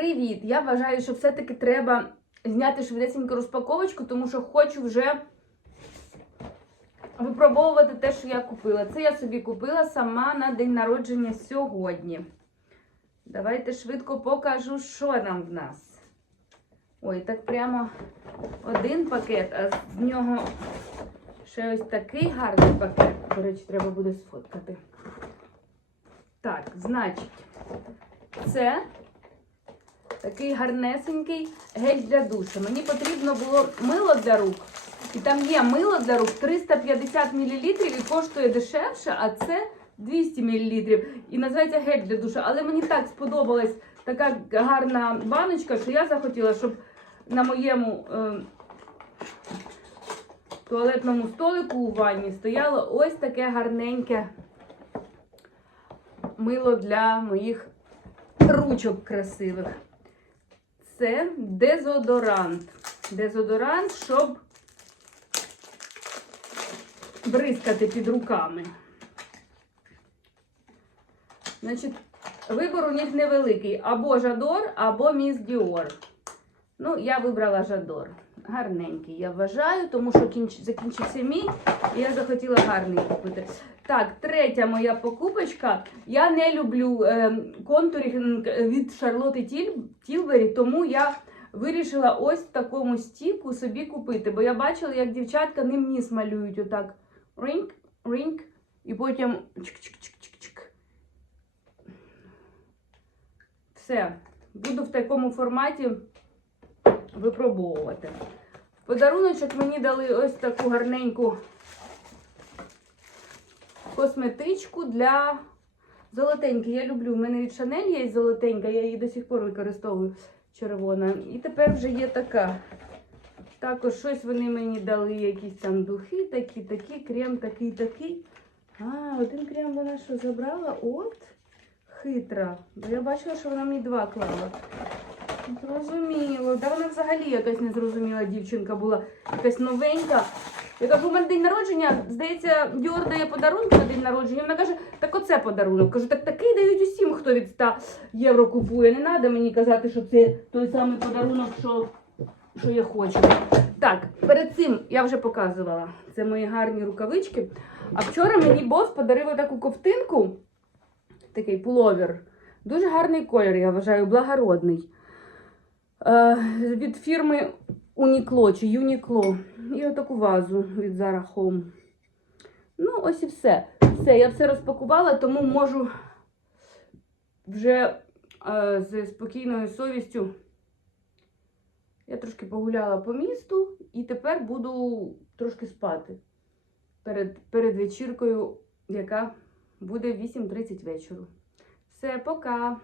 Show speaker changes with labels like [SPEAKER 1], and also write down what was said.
[SPEAKER 1] Привіт! Я вважаю, що все-таки треба зняти швидесеньку розпаковочку, тому що хочу вже випробовувати те, що я купила. Це я собі купила сама на день народження сьогодні. Давайте швидко покажу, що там в нас. Ой, так прямо один пакет, а з нього ще ось такий гарний пакет. До речі, треба буде сфоткати. Так, значить, це такий гарнесенький гель для душу. Мені потрібно було мило для рук. І там є мило для рук 350 мл і коштує дешевше, а це 200 мл. І називається гель для душу. Але мені так сподобалась така гарна баночка, що я захотіла, щоб на моєму е, туалетному столику у ванні стояло ось таке гарненьке мило для моїх ручок красивих. Це дезодорант. Дезодорант, щоб бризкати під руками. Значить, вибор у них невеликий. Або Жадор, або Міс Діор. Ну, я вибрала Жадор. Гарненький, я вважаю, тому що кінч... закінчився мій, і я захотіла гарний купити. Так, третя моя покупочка. Я не люблю е, контурінг від Шарлоти Тіл... Тілбері, тому я вирішила ось в такому стіку собі купити. Бо я бачила, як дівчатка ним ніс малюють отак. Ринк, ринк, і потім чик-чик-чик-чик-чик. Все. Буду в такому форматі випробовувати. В подаруночок мені дали ось таку гарненьку косметичку для золотенької. Я люблю. У мене від Шанель є золотенька, я її до сих пор використовую червона. І тепер вже є така. Також щось вони мені дали, якісь там духи, такі, такі, крем такий, такий. А, один крем вона що забрала? От. Хитра. Бо я бачила, що вона мені два клала. Зрозуміло. Да вона взагалі якась незрозуміла дівчинка була, якась новенька. Я кажу, у мене день народження, здається, Діор дає подарунки на день народження. Вона каже, так оце подарунок. Кажу, так такий дають усім, хто від 100 євро купує. Не треба мені казати, що це той самий подарунок, що, що я хочу. Так, перед цим я вже показувала. Це мої гарні рукавички. А вчора мені бос подарив таку ковтинку, такий пуловер. Дуже гарний колір, я вважаю, благородний. Е, від фірми Uniqlo чи Uniqlo. І отаку вазу від Zara Home. Ну, ось і все. Все, я все розпакувала, тому можу вже е, з спокійною совістю. Я трошки погуляла по місту і тепер буду трошки спати перед, перед вечіркою, яка буде в 8.30 вечору. Все, пока!